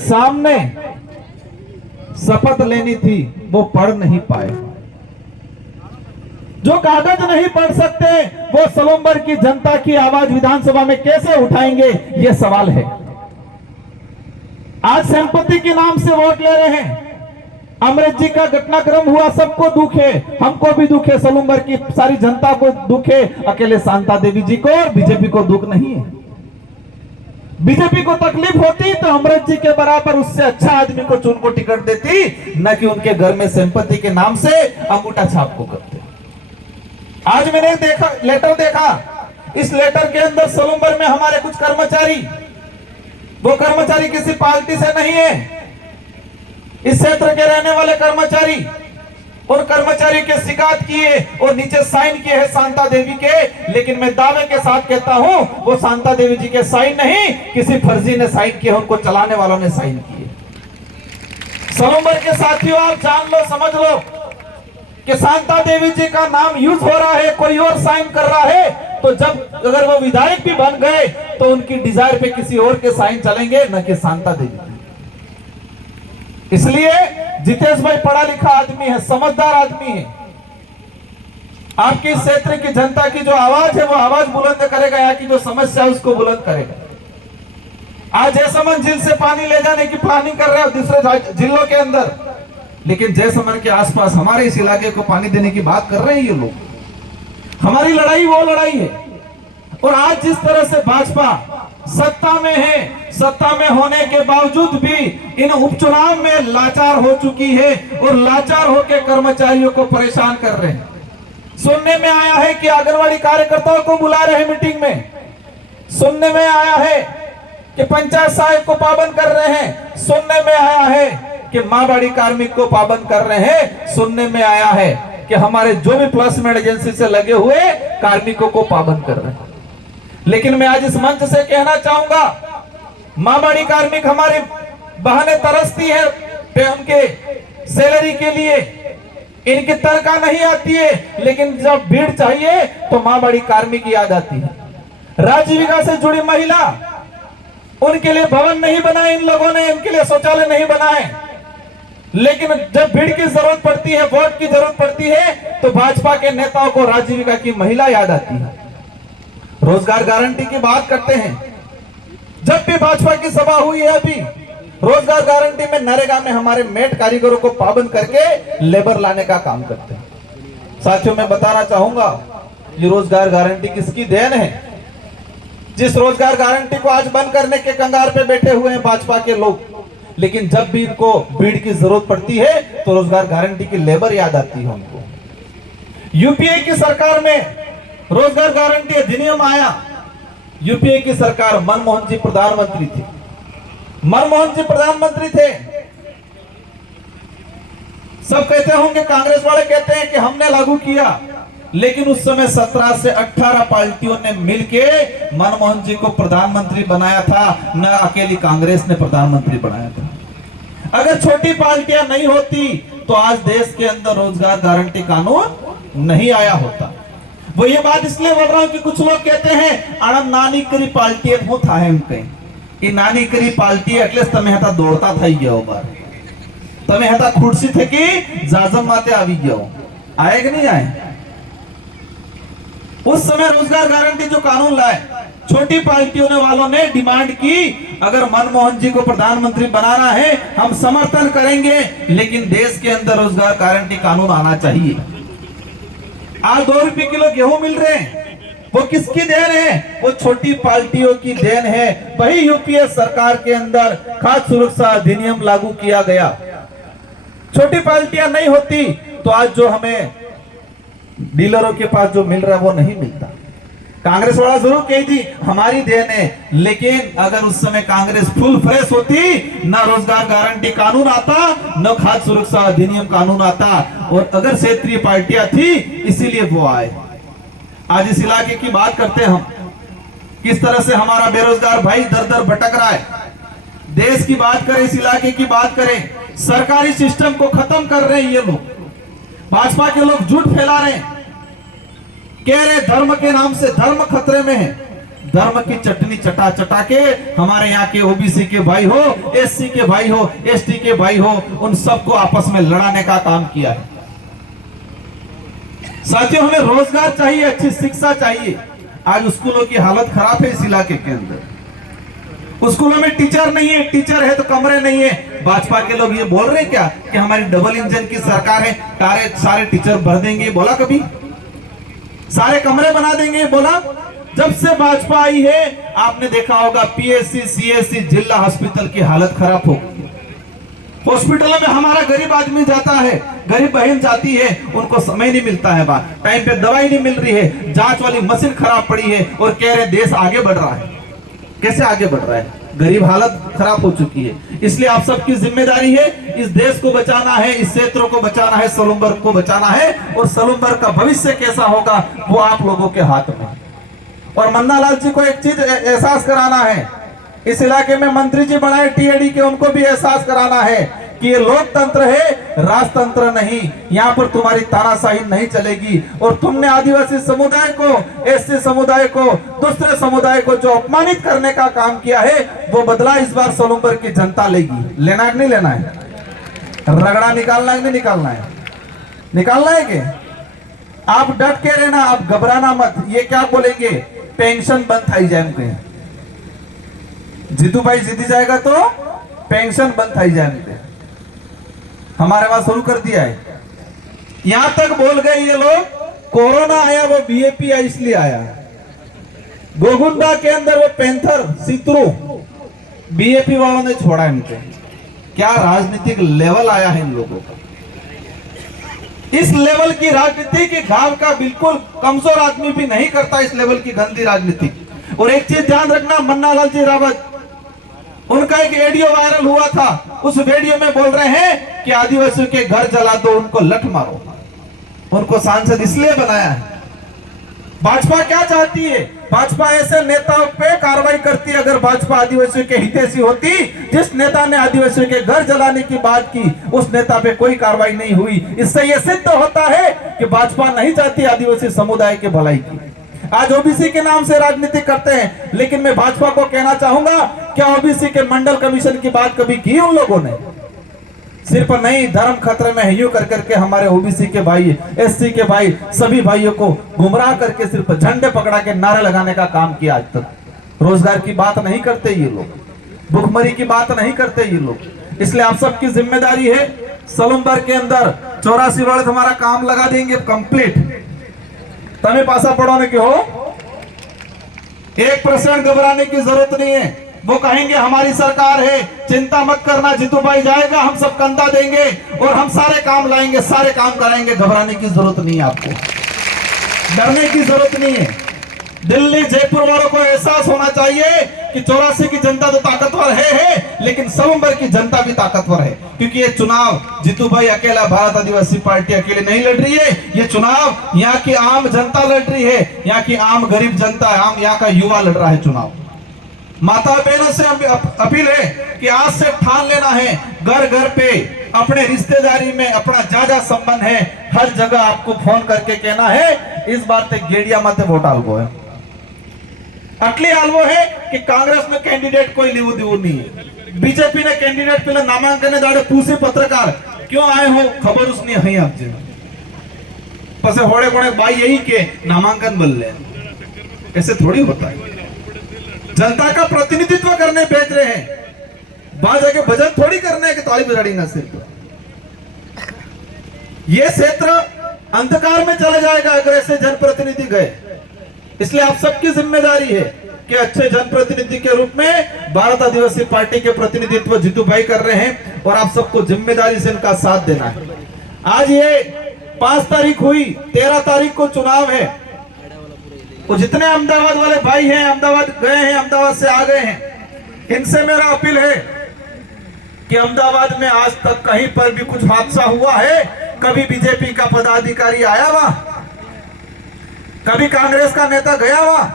सामने शपथ लेनी थी वो पढ़ नहीं पाए। जो कागज नहीं पढ़ सकते वो सलूम्बर की जनता की आवाज विधानसभा में कैसे उठाएंगे, ये सवाल है। आज संपत्ति के नाम से वोट ले रहे हैं। अमृत जी का घटनाक्रम हुआ, सबको दुख है, हमको भी दुख है, सलूम्बर की सारी जनता को दुख है। अकेले शांता देवी जी को और बीजेपी को दुख नहीं है। बीजेपी को तकलीफ होती तो अमृत जी के बराबर उससे अच्छा आदमी को चुन को टिकट देती, न कि उनके घर में संपत्ति के नाम से अंगूठा छाप को करते। आज मैंने लेटर देखा। इस लेटर के अंदर सलूम्बर में हमारे कुछ कर्मचारी, वो कर्मचारी किसी पार्टी से नहीं है, इस क्षेत्र के रहने वाले कर्मचारी, और कर्मचारी के शिकायत किए और नीचे साइन किए हैं शांता देवी के। लेकिन मैं दावे के साथ कहता हूं वो शांता देवी जी के साइन नहीं, किसी फर्जी ने साइन किए, उनको चलाने वालों ने साइन किए। सलूम्बर के साथियों, आप जान लो, समझ लो कि शांता देवी जी का नाम यूज हो रहा है, कोई और साइन कर रहा है, तो जब अगर वो विधायक भी बन गए तो उनकी डिजायर पे किसी और के साइन चलेंगे, न कि शांता देवी। इसलिए जितेश भाई पढ़ा लिखा आदमी है, समझदार आदमी है। आपके इस क्षेत्र की जनता की जो आवाज है वो आवाज बुलंद करेगा, यहाँ की जो समस्या है उसको बुलंद करेगा। आज जयसमन झील से पानी ले जाने की प्लानिंग कर रहे हैं दूसरे जिलों के अंदर, लेकिन जयसमन के आसपास हमारे इस इलाके को पानी देने की बात कर रहे हैं ये लोग। हमारी लड़ाई वो लड़ाई है। और आज जिस तरह से भाजपा सत्ता में है, सत्ता में होने के बावजूद भी इन उपचुनाव में लाचार हो चुकी है और लाचार होकर कर्मचारियों को परेशान कर रहे हैं। सुनने में आया है कि आंगनवाड़ी कार्यकर्ताओं को बुला रहे हैं मीटिंग में, सुनने में आया है कि पंचायत सहायक को पाबंद कर रहे हैं, सुनने में आया है कि माँबाड़ी कार्मिक को पाबंद कर रहे हैं, सुनने में आया है कि हमारे जो भी प्लेसमेंट एजेंसी से लगे हुए कार्मिकों को पाबंद कर रहे हैं। लेकिन मैं आज इस मंच से कहना चाहूंगा, माँबाड़ी कार्मिक हमारी बहनें तरसती है उनके सैलरी के लिए, इनकी तनख्वाह नहीं आती है, लेकिन जब भीड़ चाहिए तो माँबाड़ी कार्मिक याद आती है। राजीविका से जुड़ी महिला, उनके लिए भवन नहीं बनाए इन लोगों ने, इनके लिए शौचालय नहीं बनाए, लेकिन जब भीड़ की जरूरत पड़ती है, वोट की जरूरत पड़ती है, तो भाजपा के नेताओं को राजीविका की महिला याद आती है। रोजगार गारंटी की बात करते हैं, जब भी भाजपा की सभा हुई है, अभी रोजगार गारंटी में नरेगा में हमारे मेट कारीगरों को पाबंद करके लेबर लाने का काम करते हैं। साथियों, मैं बताना चाहूंगा ये रोजगार गारंटी किसकी देन है? जिस रोजगार गारंटी को आज बंद करने के कंगार पे बैठे हुए हैं भाजपा के लोग, लेकिन जब भी इनको भीड़ की जरूरत पड़ती है तो रोजगार गारंटी की लेबर याद आती है उनको। यूपीए की सरकार में रोजगार गारंटी अधिनियम आया। यूपीए की सरकार, मनमोहन जी प्रधानमंत्री थे, मनमोहन जी प्रधानमंत्री थे। सब कहते होंगे, कांग्रेस वाले कहते हैं कि हमने लागू किया, लेकिन उस समय 17 से 18 पार्टियों ने मिलके मनमोहन जी को प्रधानमंत्री बनाया था, न अकेली कांग्रेस ने प्रधानमंत्री बनाया था। अगर छोटी पार्टियां नहीं होती तो आज देश के अंदर रोजगार गारंटी कानून नहीं आया होता। वो ये बात इसलिए बोल रहा हूं कि कुछ लोग कहते हैं आनंद नानी करी पार्टी वो था हम कहीं, ये नानी करी पार्टी एटले તમે હતા દોડતા થઈ ગયો બાર, તમે હતા ખુરશી થકી જાજમ માતે આવી ગયો, आए कि नहीं आए? उस समय रोजगार गारंटी जो कानून लाए, छोटी पार्टियों ने वालों ने डिमांड की, अगर मनमोहन जी को प्रधानमंत्री बनाना है हम समर्थन करेंगे, लेकिन देश के अंदर रोजगार गारंटी कानून आना चाहिए। आज 2 रुपए किलो गेहूं मिल रहे हैं, वो किसकी देन है? वो छोटी पार्टियों की देन है। वही यूपीए सरकार के अंदर खाद्य सुरक्षा अधिनियम लागू किया गया। छोटी पार्टियां नहीं होती तो आज जो हमें डीलरों के पास जो मिल रहा है वो नहीं मिलता। कांग्रेस वाला जरूर कही थी हमारी देन है, लेकिन अगर उस समय कांग्रेस फुल फ्रेश होती, न रोजगार गारंटी कानून आता, न खाद्य सुरक्षा अधिनियम कानून आता, और अगर क्षेत्रीय पार्टियां थी इसीलिए वो आए। आज इस इलाके की बात करते हैं हम, किस तरह से हमारा बेरोजगार भाई दर दर भटक रहा है। देश की बात करें, इस इलाके की बात करें, सरकारी सिस्टम को खत्म कर रहे हैं ये लोग। भाजपा के लोग झूठ फैला रहे हैं, कह रहे धर्म के नाम से धर्म खतरे में है, धर्म की चटनी चटा चटा के हमारे यहाँ के ओबीसी के भाई हो, एससी के भाई हो, एसटी के भाई हो, उन सबको आपस में लड़ाने का काम किया है। साथियों, हमें रोजगार चाहिए, अच्छी शिक्षा चाहिए। आज स्कूलों की हालत खराब है इस इलाके के अंदर। स्कूलों में टीचर नहीं है, टीचर है तो कमरे नहीं है। भाजपा के लोग ये बोल रहे क्या कि हमारी डबल इंजन की सरकार है, सारे टीचर भर देंगे, बोला कभी? सारे कमरे बना देंगे, बोला? जब से भाजपा आई है आपने देखा होगा पीएससी, सीएससी, जिला हॉस्पिटल की हालत खराब हो गई। हॉस्पिटलों में हमारा गरीब आदमी जाता है, गरीब बहन जाती है, उनको समय नहीं मिलता है, बात टाइम पे दवाई नहीं मिल रही है, जांच वाली मशीन खराब पड़ी है और कह रहे देश आगे बढ़ रहा है। कैसे आगे बढ़ रहा है? गरीब हालत खराब हो चुकी है। इसलिए आप सबकी जिम्मेदारी है, इस देश को बचाना है, इस क्षेत्र को बचाना है, सलूमबर्ग को बचाना है, और सलूमबर्ग का भविष्य कैसा होगा वो आप लोगों के हाथ में। और मन्ना लाल जी को एक चीज एहसास कराना है, इस इलाके में मंत्री जी बनाए टीएडी के, उनको भी एहसास कराना है कि ये लोकतंत्र है, राजतंत्र नहीं। यहाँ पर तुम्हारी तानाशाही नहीं चलेगी। और तुमने आदिवासी समुदाय को, एससी समुदाय को, दूसरे समुदाय को जो अपमानित करने का काम किया है, वो बदला इस बार सलूमबर्ग की जनता लेगी। लेना है कि नहीं लेना है? रगड़ा निकालना है कि नहीं निकालना है? निकालना है कि? आप डट के रहना, आप घबराना मत। ये क्या बोलेंगे? पेंशन बंद थी जाए, जीतू भाई जीती जाएगा तो पेंशन बंद थी जाए। हमारे वहां शुरू कर दिया है। यहां तक बोल गए ये लोग, कोरोना आया वो बीएपी आया इसलिए आया। गोगुंडा के अंदर वो पैंथर सितरू बीएपी वालों ने छोड़ा इनको। क्या राजनीतिक लेवल आया है इन लोगों का। इस लेवल की राजनीति के घाव का बिल्कुल कमजोर आदमी भी नहीं करता, इस लेवल की गंदी राजनीति। और एक चीज ध्यान रखना, मन्ना लाल जी रावत, उनका एक वीडियो वायरल हुआ था। उस वीडियो में बोल रहे हैं कि आदिवासियों के घर जला दो, उनको लठ मारो। उनको सांसद इसलिए बनाया है। भाजपा क्या चाहती है? भाजपा ऐसे नेताओं पे कार्रवाई करती है। अगर भाजपा आदिवासियों के हितैषी होती, जिस नेता ने आदिवासियों के घर जलाने की बात की, उस नेता पे कोई कार्रवाई नहीं हुई। इससे यह सिद्ध होता है कि भाजपा नहीं चाहती आदिवासी समुदाय के भलाई की। आज ओबीसी के नाम से राजनीति करते हैं, लेकिन मैं भाजपा को कहना चाहूंगा, क्या ओबीसी के मंडल कमीशन की बात कभी की उन लोगों ने? सिर्फ नहीं, धर्म खतरे में है यूं कर करके हमारे ओबीसी के भाई, एससी के भाई, सभी भाइयों को गुमराह करके सिर्फ झंडे पकड़ा के नारे लगाने का काम किया आज तक। रोजगार की बात नहीं करते ये लोग, भुखमरी की बात नहीं करते ये लोग। इसलिए आप सबकी जिम्मेदारी है, सलूमबर्ग के अंदर 84 वर्ष हमारा काम लगा देंगे कंप्लीट। तमें पासा पढ़ाने के हो, 1% घबराने की जरूरत नहीं है। वो कहेंगे हमारी सरकार है, चिंता मत करना, जीतू भाई जाएगा, हम सब कंधा देंगे और हम सारे काम लाएंगे, सारे काम कराएंगे। घबराने की जरूरत नहीं है, आपको डरने की जरूरत नहीं है। दिल्ली जयपुर वालों को एहसास होना चाहिए कि 84 की जनता तो ताकतवर है, लेकिन सलूमबर्ग की जनता भी ताकतवर है। क्योंकि ये चुनाव जीतू भाई अकेला, भारत आदिवासी पार्टी अकेले नहीं लड़ रही है। ये चुनाव यहाँ की आम जनता लड़ रही है, यहाँ की आम गरीब जनता, आम यहाँ का युवा लड़ रहा है चुनाव। माता बहनों से अपील है कि आज से ठान लेना है, घर घर पे, अपने रिश्तेदारी में अपना ज्यादा संबंध है, हर जगह आपको फोन करके कहना है इस बार तक गेड़िया मत वोट आलवो है। अटली आलवो है कि कांग्रेस में कैंडिडेट कोई लिवू दिवू नहीं है। बीजेपी ने कैंडिडेट पे नामांकन दाड़े पूछे पत्रकार क्यों आए हो, खबर उसने है आपसे पसे होड़े कोड़े भाई यही के नामांकन बल ले। ऐसे थोड़ी होता है। जनता का प्रतिनिधित्व करने भेज रहे हैं, वहां जाके भजन थोड़ी करने है कि ताली बजाड़ेंगे। सिर्फ ये क्षेत्र अंधकार में चला जाएगा अगर ऐसे जनप्रतिनिधि गए। इसलिए आप सबकी जिम्मेदारी है कि अच्छे जनप्रतिनिधि के रूप में भारत आदिवासी पार्टी के प्रतिनिधित्व जीतू भाई कर रहे हैं और आप सबको जिम्मेदारी से इनका साथ देना है। आज ये 5 तारीख हुई, 13 तारीख को चुनाव है। वो जितने अहमदाबाद वाले भाई हैं, अहमदाबाद गए हैं, अहमदाबाद से आ गए हैं, इनसे मेरा अपील है कि अहमदाबाद में आज तक कहीं पर भी कुछ हादसा हुआ है? कभी बीजेपी का पदाधिकारी आया वहां? कभी कांग्रेस का नेता गया वहां?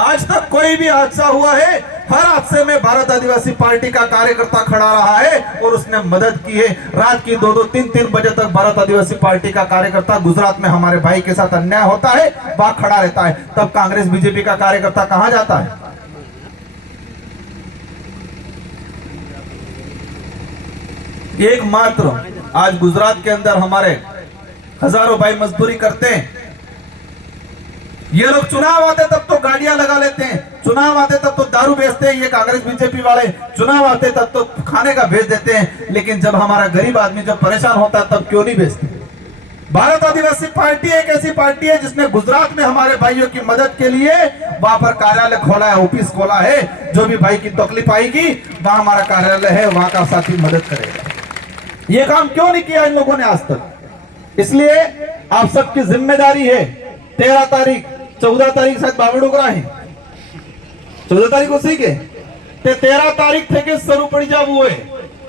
आज तक कोई भी हादसा हुआ है हर हादसे में भारत आदिवासी पार्टी का कार्यकर्ता खड़ा रहा है और उसने मदद की है। रात की 2-2, 3-3 बजे तक भारत आदिवासी पार्टी का कार्यकर्ता गुजरात में हमारे भाई के साथ अन्याय होता है वहां खड़ा रहता है, तब कांग्रेस बीजेपी का कार्यकर्ता कहां जाता है? एकमात्र आज गुजरात के अंदर हमारे हजारों भाई मजदूरी करते हैं। ये लोग चुनाव आते तब तो गाड़ियां लगा लेते हैं, चुनाव आते तब तो दारू बेचते हैं, ये कांग्रेस बीजेपी वाले चुनाव आते तब तो खाने का भेज देते हैं, लेकिन जब हमारा गरीब आदमी जब परेशान होता है तब क्यों नहीं बेचते? भारत आदिवासी पार्टी एक ऐसी पार्टी है जिसने गुजरात में हमारे भाइयों की मदद के लिए वहां पर कार्यालय खोला है, ऑफिस खोला है। जो भी भाई की तकलीफ आएगी वहां हमारा कार्यालय है, वहां का साथी मदद करेगा। ये काम क्यों नहीं किया इन लोगों ने आज तक? इसलिए आप सबकी जिम्मेदारी है। 13 तारीख 14 तारीख शायद बाबडोगरा है, 14 तारीख उसी के 13 तारीख थे शुरू पड़ जाव है।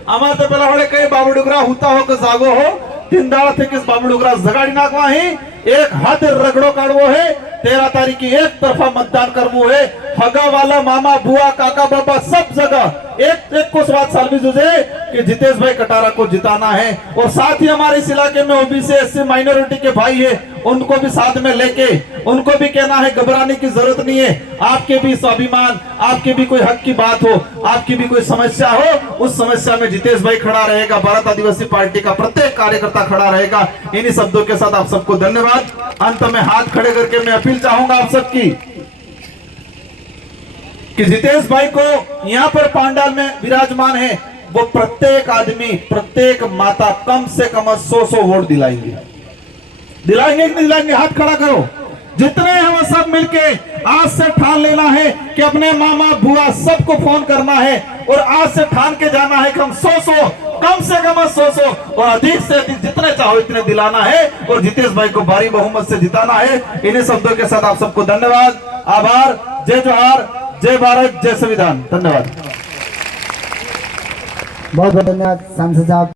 आमार तो पेला होड़े कई बाबडोगरा होता हो के जागो हो 3 दाड़ा थे बाबडोगरा जगाड़ी नाखवा है, एक हाथ रगड़ो काढ़वो है। 13 तारीख की एक तरफा मतदान करवो है। हगा वाला मामा बुआ काका बाबा सब जगह एक को स्वाद सालवी जुझे कि जितेश भाई कटारा को जिताना है। और साथ ही हमारे इस इलाके में ओबीसी एससी माइनॉरिटी के भाई है, उनको भी साथ में लेके उनको भी कहना है घबराने की जरूरत नहीं है। आपके भी स्वाभिमान, आपके भी कोई हक की बात हो, आपकी भी कोई समस्या हो, उस समस्या में जितेश भाई खड़ा रहेगा, भारत आदिवासी पार्टी का प्रत्येक कार्यकर्ता खड़ा रहेगा। इन्हीं शब्दों के साथ आप सबको धन्यवाद। अंत में हाथ खड़े करके मैं अपील चाहूंगा आप सबकी कि जितेश भाई को यहाँ पर पांडाल में विराजमान है, वो प्रत्येक आदमी प्रत्येक माता कम से कम 100 वोट दिलाएंगे। दिलाएंगे कि नहीं दिलाएंगे? हाथ खड़ा करो। जितने हम सब मिलके आज से ठान लेना है कि अपने मामा बुआ सबको फोन करना है और आज से ठान के जाना है कि हम 100 कम से कम 100 और अधिक से अधिक जितने चाहो इतने दिलाना है और जितेश भाई को भारी बहुमत से जिताना है। इन्हीं शब्दों के साथ आप सबको धन्यवाद, आभार। जय जोहार, जय भारत, जय संविधान। धन्यवाद। बहुत बहुत धन्यवाद सांसद साहब।